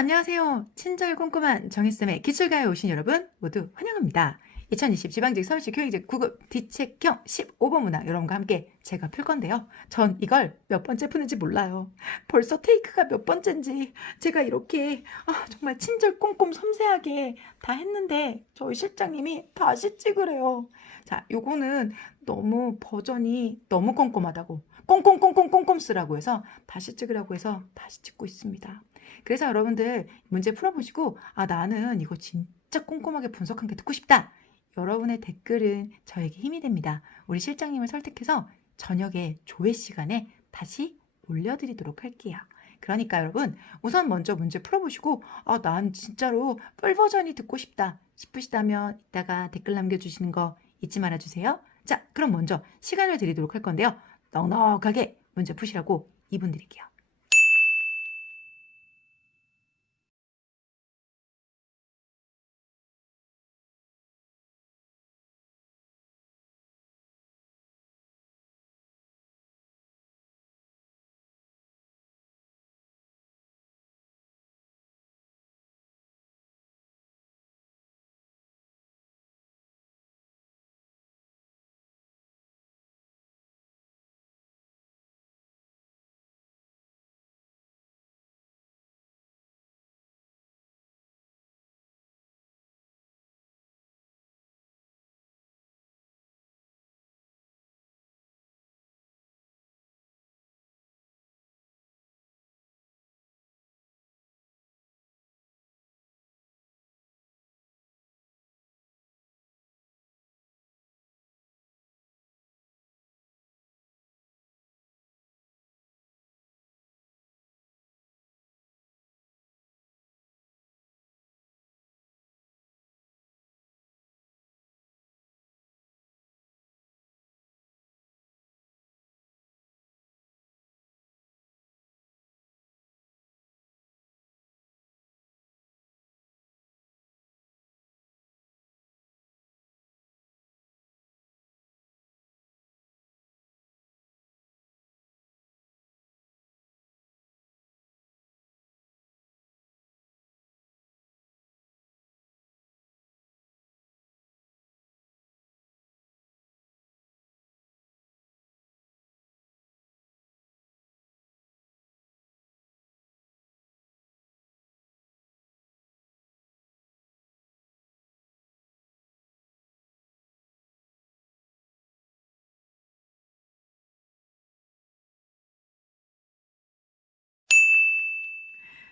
안녕하세요. 친절 꼼꼼한 정희쌤의 기출가에 오신 여러분 모두 환영합니다. 2020 지방직 서울시 교육직 9급 디책형 15번 문항 여러분과 함께 제가 풀 건데요. 전 이걸 몇 번째 푸는지 몰라요. 벌써 테이크가 몇 번째인지 제가 이렇게 정말 친절 꼼꼼 섬세하게 다 했는데 저희 실장님이 다시 찍으래요. 자, 요거는 너무 버전이 너무 꼼꼼하다고 꼼꼼꼼꼼꼼꼼 쓰라고 해서 다시 찍으라고 해서 다시 찍고 있습니다. 그래서 여러분들 문제 풀어보시고 나는 이거 진짜 꼼꼼하게 분석한 게 듣고 싶다. 여러분의 댓글은 저에게 힘이 됩니다. 우리 실장님을 설득해서 저녁에 조회 시간에 다시 올려드리도록 할게요. 그러니까 여러분 우선 먼저 문제 풀어보시고 난 진짜로 풀 버전이 듣고 싶다 싶으시다면 이따가 댓글 남겨주시는 거 잊지 말아주세요. 자, 그럼 먼저 시간을 드리도록 할 건데요. 넉넉하게 문제 푸시라고 2분 드릴게요.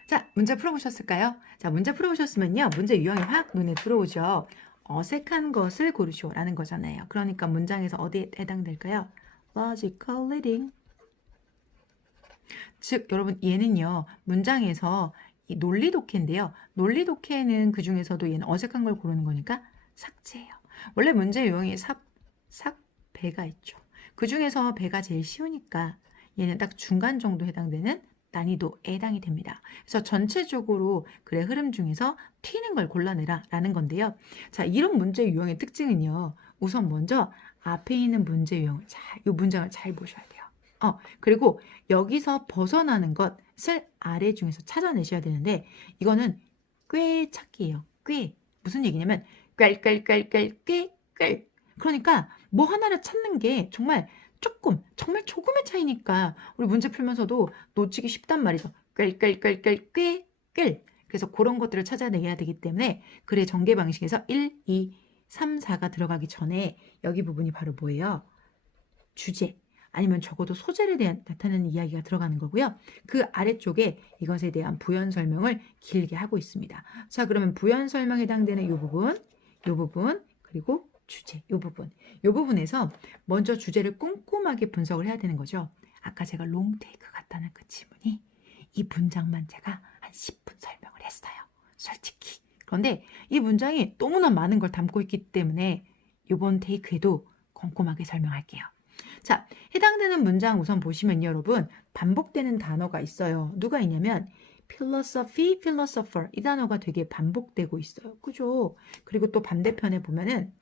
자, 문제 풀어보셨을까요? 자, 문제 풀어보셨으면요. 문제 유형이 확 눈에 들어오죠. 어색한 것을 고르시오 라는 거잖아요. 그러니까 문장에서 어디에 해당될까요? Logical leading. 즉, 여러분 얘는요. 문장에서 이 논리 독해인데요. 논리 독해는 그 중에서도 얘는 어색한 걸 고르는 거니까 삭제예요. 원래 문제 유형이 배가 있죠. 그 중에서 배가 제일 쉬우니까 얘는 딱 중간 정도 해당되는 난이도에 해당이 됩니다. 그래서 전체적으로 글의 흐름 중에서 튀는 걸 골라내라 라는 건데요. 자, 이런 문제 유형의 특징은요. 우선 먼저 앞에 있는 문제 유형, 이 문장을 잘 보셔야 돼요. 그리고 여기서 벗어나는 것을 아래 중에서 찾아내셔야 되는데 이거는 꽤 찾기예요. 꽤. 무슨 얘기냐면 꽤. 그러니까 뭐 하나를 찾는 게 정말 정말 조금의 차이니까 우리 문제 풀면서도 놓치기 쉽단 말이죠. 꽤. 그래서 그런 것들을 찾아내야 되기 때문에 글의 전개 방식에서 1, 2, 3, 4가 들어가기 전에 여기 부분이 바로 뭐예요? 주제 아니면 적어도 소재를 대한 나타내는 이야기가 들어가는 거고요. 그 아래쪽에 이것에 대한 부연 설명을 길게 하고 있습니다. 자, 그러면 부연 설명에 해당되는 이 부분, 그리고 주제, 이 부분에서 먼저 주제를 꼼꼼하게 분석을 해야 되는 거죠. 아까 제가 롱테이크 같다는 그 지문이 이 문장만 제가 한 10분 설명을 했어요. 솔직히. 그런데 이 문장이 너무나 많은 걸 담고 있기 때문에 이번 테이크에도 꼼꼼하게 설명할게요. 자, 해당되는 문장 우선 보시면요, 여러분. 반복되는 단어가 있어요. 누가 있냐면 philosophy, philosopher 이 단어가 되게 반복되고 있어요. 그죠? 그리고 또 반대편에 보면은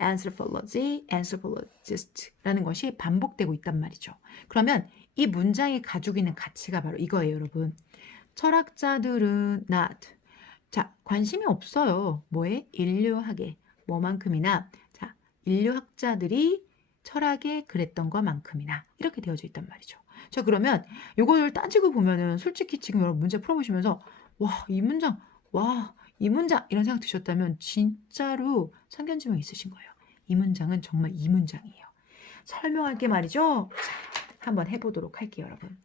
anthropology, anthropologist라는 것이 반복되고 있단 말이죠. 그러면 이 문장이 가지고 있는 가치가 바로 이거예요, 여러분. 철학자들은 not. 자, 관심이 없어요. 뭐에? 인류학에. 뭐만큼이나. 자, 인류학자들이 철학에 그랬던 것만큼이나. 이렇게 되어져 있단 말이죠. 자, 그러면 이걸 따지고 보면은 솔직히 지금 여러분 문제 풀어보시면서 와, 이 문장 이런 생각 드셨다면 진짜로 선견지명 있으신 거예요. 이 문장은 정말 이 문장이에요. 설명할 게 말이죠. 자, 한번 해보도록 할게요, 여러분.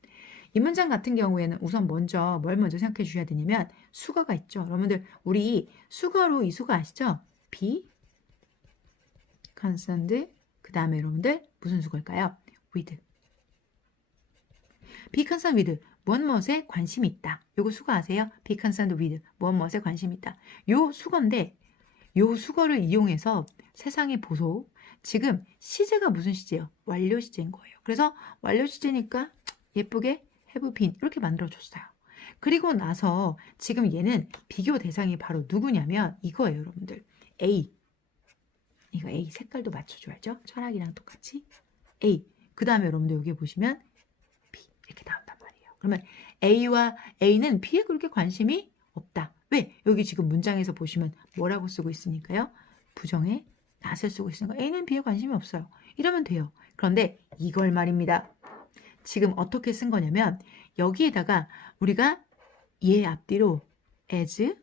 이 문장 같은 경우에는 우선 먼저 뭘 먼저 생각해 주셔야 되냐면 수거가 있죠. 여러분들 우리 수거로 이 수거 아시죠? be, concerned, 그 다음에 여러분들 무슨 수거일까요? with. be concerned with, 무엇에 관심이 있다. 요거 수거 아세요? be concerned with, 무엇에 관심이 있다. 요 수거인데 요 수거를 이용해서 세상의 보소, 지금 시제가 무슨 시제예요? 완료 시제인 거예요. 그래서 완료 시제니까 예쁘게 have been 이렇게 만들어줬어요. 그리고 나서 지금 얘는 비교 대상이 바로 누구냐면 이거예요, 여러분들. A. 이거 A 색깔도 맞춰줘야죠. 철학이랑 똑같이. A. 그 다음에 여러분들 여기 보시면 B 이렇게 나온단 말이에요. 그러면 A는 B에 그렇게 관심이 없다. 왜? 여기 지금 문장에서 보시면 뭐라고 쓰고 있으니까요. 부정의 not을 쓰고 있으니까 A는 B에 관심이 없어요. 이러면 돼요. 그런데 이걸 말입니다. 지금 어떻게 쓴 거냐면 여기에다가 우리가 얘 앞뒤로 as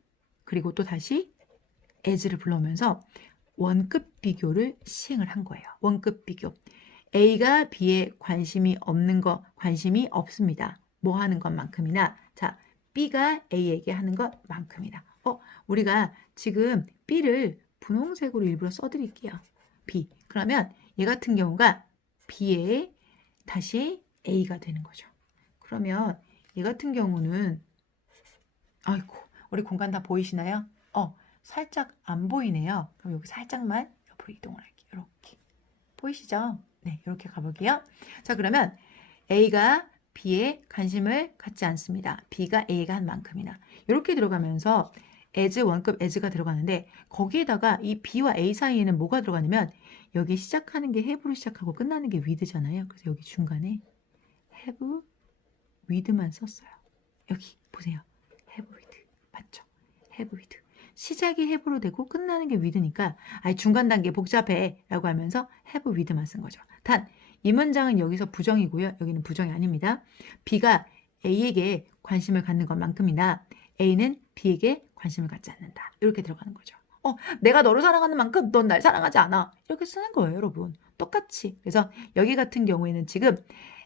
그리고 또 다시 as를 불러오면서 원급 비교를 시행을 한 거예요. 원급 비교. A가 B에 관심이 없습니다. 뭐 하는 것만큼이나. 자, B가 A에게 하는 것만큼이나. 우리가 지금 B를 분홍색으로 일부러 써드릴게요. B. 그러면 얘 같은 경우가 B에 다시 A가 되는 거죠. 그러면 얘 같은 경우는 아이고 우리 공간 다 보이시나요? 살짝 안 보이네요. 그럼 여기 살짝만 옆으로 이동을 할게요. 이렇게 보이시죠? 네, 이렇게 가볼게요. 자, 그러면 A가 B에 관심을 갖지 않습니다. B가 A가 한 만큼이나 이렇게 들어가면서 as 원급 as가 들어가는데 거기에다가 이 B와 A 사이에는 뭐가 들어가냐면 여기 시작하는 게 have로 시작하고 끝나는 게 with잖아요. 그래서 여기 중간에 have with만 썼어요. 여기 보세요. have with 맞죠? have with 시작이 have로 되고 끝나는 게 with니까 중간 단계 복잡해 라고 하면서 have with만 쓴 거죠. 단 이 문장은 여기서 부정이고요. 여기는 부정이 아닙니다. B가 A에게 관심을 갖는 것만큼이나 A는 B에게 관심을 갖지 않는다. 이렇게 들어가는 거죠. 내가 너를 사랑하는 만큼 넌 날 사랑하지 않아. 이렇게 쓰는 거예요, 여러분. 똑같이. 그래서 여기 같은 경우에는 지금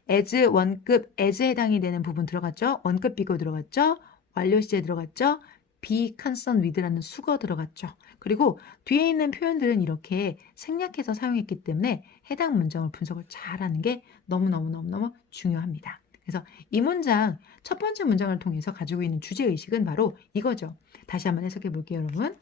as 원급 as에 해당이 되는 부분 들어갔죠. 원급 비교 들어갔죠. 완료 시제 들어갔죠. be concerned with라는 수거 들어갔죠. 그리고 뒤에 있는 표현들은 이렇게 생략해서 사용했기 때문에 해당 문장을 분석을 잘하는 게 너무너무 중요합니다. 그래서 이 문장, 첫 번째 문장을 통해서 가지고 있는 주제의식은 바로 이거죠. 다시 한번 해석해 볼게요, 여러분.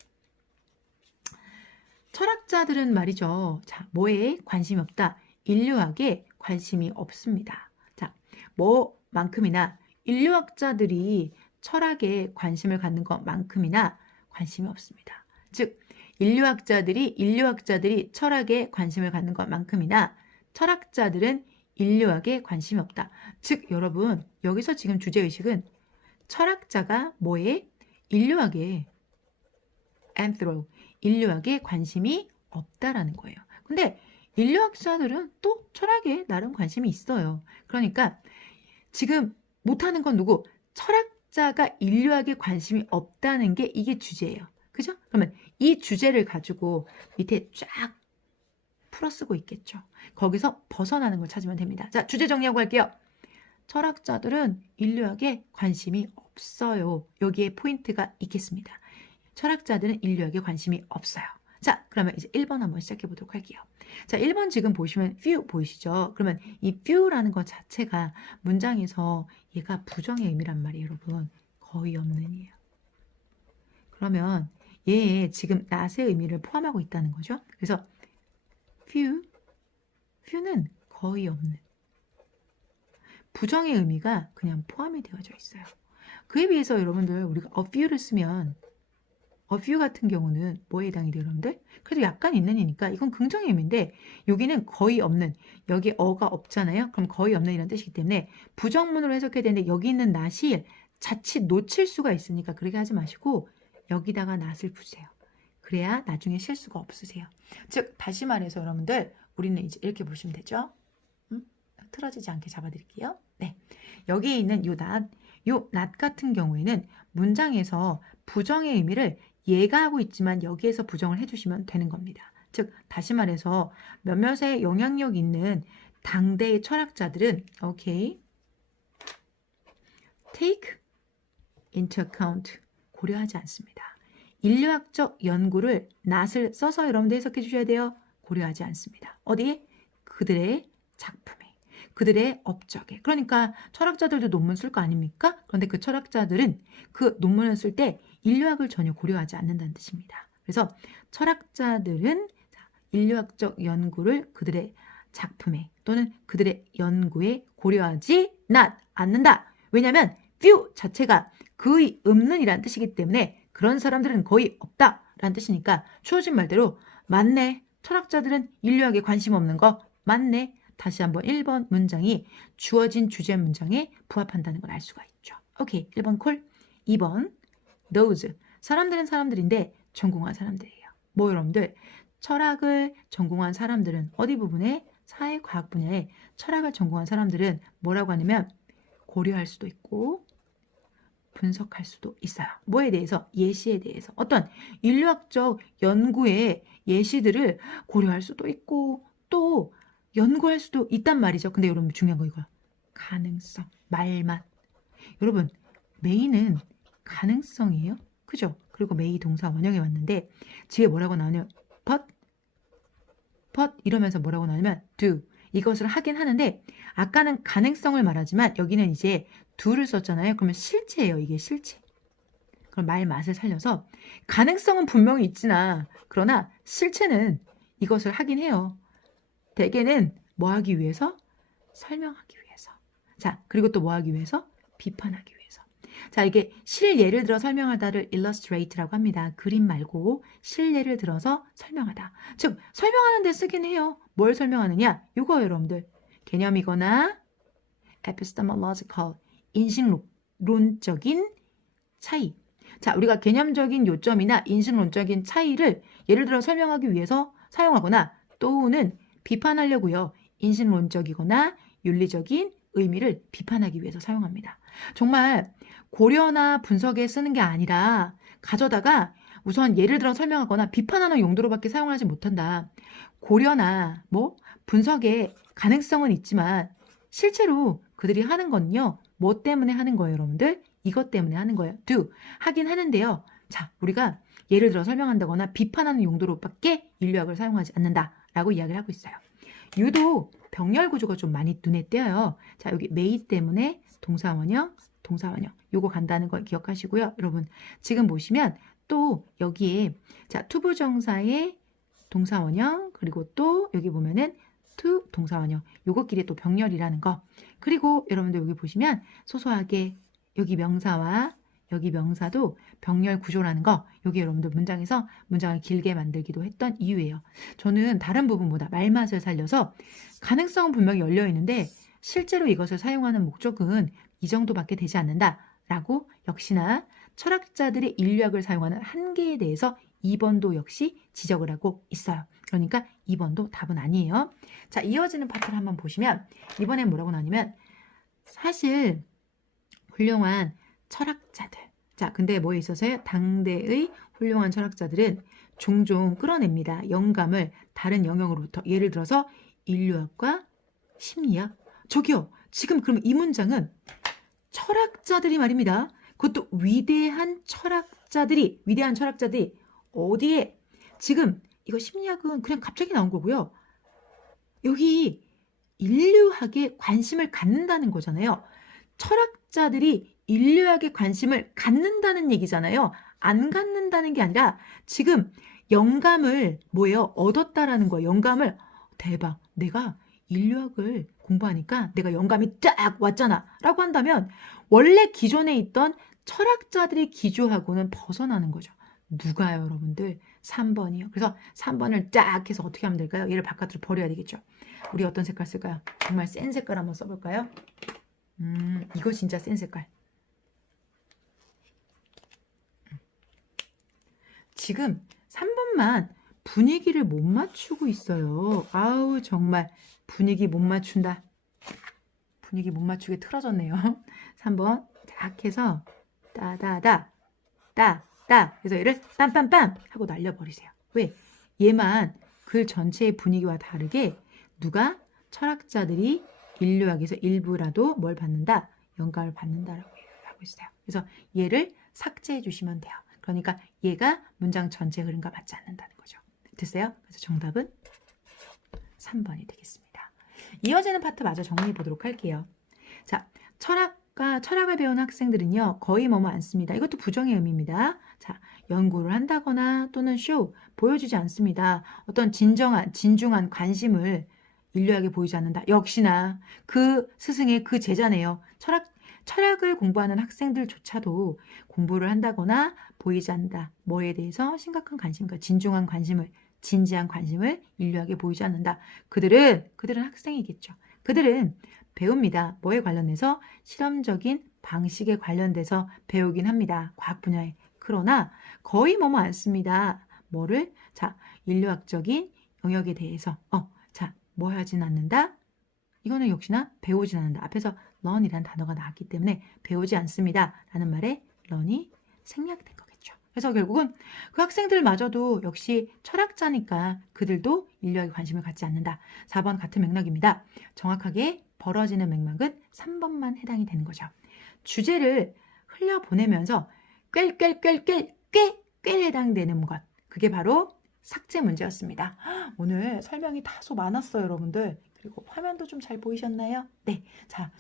철학자들은 말이죠. 자, 뭐에 관심이 없다? 인류학에 관심이 없습니다. 자, 뭐만큼이나 인류학자들이 철학에 관심을 갖는 것만큼이나 관심이 없습니다. 즉, 인류학자들이 철학에 관심을 갖는 것만큼이나 철학자들은 인류학에 관심이 없다. 즉, 여러분, 여기서 지금 주제의식은 철학자가 뭐에? 인류학에 인류학에 관심이 없다라는 거예요. 근데 인류학자들은 또 철학에 나름 관심이 있어요. 그러니까 지금 못하는 건 누구? 철학자가 인류학에 관심이 없다는 게 이게 주제예요. 그죠? 그러면 이 주제를 가지고 밑에 쫙 풀어쓰고 있겠죠. 거기서 벗어나는 걸 찾으면 됩니다. 자, 주제 정리하고 갈게요. 철학자들은 인류학에 관심이 없어요. 여기에 포인트가 있겠습니다. 철학자들은 인류학에 관심이 없어요. 자, 그러면 이제 1번 한번 시작해 보도록 할게요. 자, 1번 지금 보시면 few 보이시죠? 그러면 이 few라는 것 자체가 문장에서 얘가 부정의 의미란 말이에요, 여러분. 거의 없는이에요. 그러면 얘에 지금 not의 의미를 포함하고 있다는 거죠. 그래서 few는 거의 없는. 부정의 의미가 그냥 포함이 되어져 있어요. 그에 비해서 여러분들 우리가 a few를 쓰면 a few 같은 경우는 뭐에 해당이 돼요, 여러분들? 그래도 약간 있는 이니까 이건 긍정의 의미인데 여기는 거의 없는, 여기 어가 없잖아요. 그럼 거의 없는 이라는 뜻이기 때문에 부정문으로 해석해야 되는데 여기 있는 not이 자칫 놓칠 수가 있으니까 그렇게 하지 마시고 여기다가 낫을 붙이세요. 그래야 나중에 실수가 없으세요. 즉 다시 말해서 여러분들 우리는 이제 이렇게 보시면 되죠. 틀어지지 않게 잡아드릴게요. 네, 여기에 있는 요 낫 같은 경우에는 문장에서 부정의 의미를 얘가 하고 있지만 여기에서 부정을 해주시면 되는 겁니다. 즉 다시 말해서 몇몇의 영향력 있는 당대의 철학자들은 오케이, take into account, 고려하지 않습니다. 인류학적 연구를 낫을 써서 여러분들 해석해 주셔야 돼요. 고려하지 않습니다. 어디에? 그들의 작품에, 그들의 업적에. 그러니까 철학자들도 논문 쓸 거 아닙니까? 그런데 그 철학자들은 그 논문을 쓸 때 인류학을 전혀 고려하지 않는다는 뜻입니다. 그래서 철학자들은 인류학적 연구를 그들의 작품에 또는 그들의 연구에 고려하지 않는다. 왜냐하면 few 자체가 거의 없는 이라는 뜻이기 때문에 그런 사람들은 거의 없다라는 뜻이니까 주어진 말대로 맞네. 철학자들은 인류학에 관심 없는 거 맞네. 다시 한번 1번 문장이 주어진 주제 문장에 부합한다는 걸 알 수가 있죠. 오케이, 1번 콜. 2번 those. 사람들은 사람들인데 전공한 사람들이에요. 뭐 여러분들 철학을 전공한 사람들은 어디 부분에? 사회과학 분야에 철학을 전공한 사람들은 뭐라고 하냐면 고려할 수도 있고 분석할 수도 있어요. 뭐에 대해서? 예시에 대해서. 어떤 인류학적 연구의 예시들을 고려할 수도 있고 또 연구할 수도 있단 말이죠. 근데 여러분 중요한 거 이거. 가능성, 말만. 여러분 may는 가능성이에요. 그죠? 그리고 may 동사 원형에 왔는데 뒤에 뭐라고 나오냐면 but 이러면서 뭐라고 나오냐면 do. 이것을 하긴 하는데 아까는 가능성을 말하지만 여기는 이제 do를 썼잖아요. 그러면 실체예요. 이게 실체. 그럼 말 맛을 살려서 가능성은 분명히 있지나 그러나 실체는 이것을 하긴 해요. 대개는 뭐 하기 위해서? 설명하기 위해서. 자, 그리고 또 뭐 하기 위해서? 비판하기 위해서. 자, 이게 실예를 들어 설명하다를 illustrate라고 합니다. 그림 말고 실예를 들어서 설명하다. 즉 설명하는 데 쓰긴 해요. 뭘 설명하느냐? 이거 여러분들 개념이거나 epistemological, 인식론적인 차이. 자, 우리가 개념적인 요점이나 인식론적인 차이를 예를 들어 설명하기 위해서 사용하거나 또는 비판하려고요. 인식론적이거나 윤리적인 의미를 비판하기 위해서 사용합니다. 정말 고려나 분석에 쓰는 게 아니라 가져다가 우선 예를 들어 설명하거나 비판하는 용도로밖에 사용하지 못한다. 고려나 뭐 분석의 가능성은 있지만 실제로 그들이 하는 건요. 뭐 때문에 하는 거예요, 여러분들? 이것 때문에 하는 거예요. do. 하긴 하는데요. 자, 우리가 예를 들어 설명한다거나 비판하는 용도로밖에 인류학을 사용하지 않는다라고 이야기를 하고 있어요. 유독 병렬 구조가 좀 많이 눈에 띄어요. 자, 여기 may 때문에 동사원형. 요거 간다는 걸 기억하시고요. 여러분, 지금 보시면 또 여기에 자, 투부정사의 동사원형 그리고 또 여기 보면은 to 동사원형 요것끼리 또 병렬이라는 거. 그리고 여러분들 여기 보시면 소소하게 여기 명사와 여기 명사도 병렬 구조라는 거. 여기 여러분들 문장에서 문장을 길게 만들기도 했던 이유예요. 저는 다른 부분보다 말맛을 살려서 가능성은 분명히 열려 있는데 실제로 이것을 사용하는 목적은 이 정도밖에 되지 않는다라고 역시나 철학자들의 인류학을 사용하는 한계에 대해서 2번도 역시 지적을 하고 있어요. 그러니까 2번도 답은 아니에요. 자, 이어지는 파트를 한번 보시면 이번엔 뭐라고 나오냐면 사실 훌륭한 철학자들. 자, 근데 뭐에 있어서요? 당대의 훌륭한 철학자들은 종종 끌어냅니다. 영감을 다른 영역으로부터. 예를 들어서 인류학과 심리학. 저기요. 지금 그럼 이 문장은 철학자들이 말입니다. 그것도 위대한 철학자들이 어디에 지금 이거 심리학은 그냥 갑자기 나온 거고요. 여기 인류학에 관심을 갖는다는 거잖아요. 철학자들이 인류학에 관심을 갖는다는 얘기잖아요. 안 갖는다는 게 아니라 지금 영감을 뭐예요? 얻었다라는 거예요. 영감을 대박. 내가 인류학을 공부하니까 내가 영감이 딱 왔잖아 라고 한다면 원래 기존에 있던 철학자들의 기조하고는 벗어나는 거죠. 누가요, 여러분들? 3번이요. 그래서 3번을 딱 해서 어떻게 하면 될까요? 얘를 바깥으로 버려야 되겠죠. 우리 어떤 색깔 쓸까요? 정말 센 색깔 한번 써볼까요? 이거 진짜 센 색깔. 지금 3번만 분위기를 못 맞추고 있어요. 아우 정말 분위기 못 맞춘다. 분위기 못 맞추게 틀어졌네요. 3번 딱 해서 따다다 따 그래서 얘를 빰빰빰 하고 날려버리세요. 왜? 얘만 글 전체의 분위기와 다르게 누가 철학자들이 인류학에서 일부라도 뭘 받는다? 영감을 받는다라고 얘기를 하고 있어요. 그래서 얘를 삭제해 주시면 돼요. 그러니까 얘가 문장 전체 흐름과 맞지 않는다는 거죠. 됐어요? 그래서 정답은 3번이 되겠습니다. 이어지는 파트 마저 정리해 보도록 할게요. 자, 철학을 배운 학생들은요, 거의 뭐뭐 않습니다. 이것도 부정의 의미입니다. 자, 연구를 한다거나 또는 보여주지 않습니다. 어떤 진중한 관심을 인류학에 보이지 않는다. 역시나 그 스승의 그 제자네요. 철학을 공부하는 학생들조차도 공부를 한다거나 보이지 않는다. 뭐에 대해서 심각한 관심과 진지한 관심을 인류학에 보이지 않는다. 그들은 학생이겠죠. 그들은 배웁니다. 뭐에 관련해서? 실험적인 방식에 관련돼서 배우긴 합니다. 과학 분야에. 그러나 거의 뭐뭐 않습니다. 뭐를? 자, 인류학적인 영역에 대해서 뭐 하진 않는다? 이거는 역시나 배우진 않는다. 앞에서 learn이라는 단어가 나왔기 때문에 배우지 않습니다. 라는 말에 learn이 생략된 거겠죠. 그래서 결국은 그 학생들마저도 역시 철학자니까 그들도 인류학에 관심을 갖지 않는다. 4번 같은 맥락입니다. 정확하게 벌어지는 맥락은 3번만 해당이 되는 거죠. 주제를 흘려보내면서 꽤 해당되는 것. 그게 바로 삭제 문제였습니다. 오늘 설명이 다소 많았어요, 여러분들. 그리고 화면도 좀 잘 보이셨나요? 네. 자,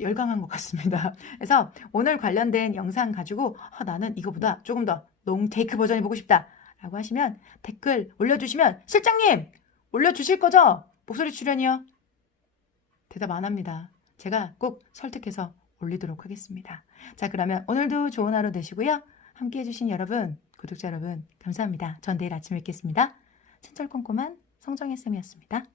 열광한 것 같습니다. 그래서 오늘 관련된 영상 가지고 나는 이거보다 조금 더 롱테이크 버전이 보고 싶다 라고 하시면 댓글 올려주시면 실장님! 올려주실 거죠? 목소리 출연이요? 대답 안 합니다. 제가 꼭 설득해서 올리도록 하겠습니다. 자, 그러면 오늘도 좋은 하루 되시고요. 함께 해주신 여러분, 구독자 여러분 감사합니다. 전 내일 아침에 뵙겠습니다. 친절 꼼꼼한 성정혜 쌤이었습니다.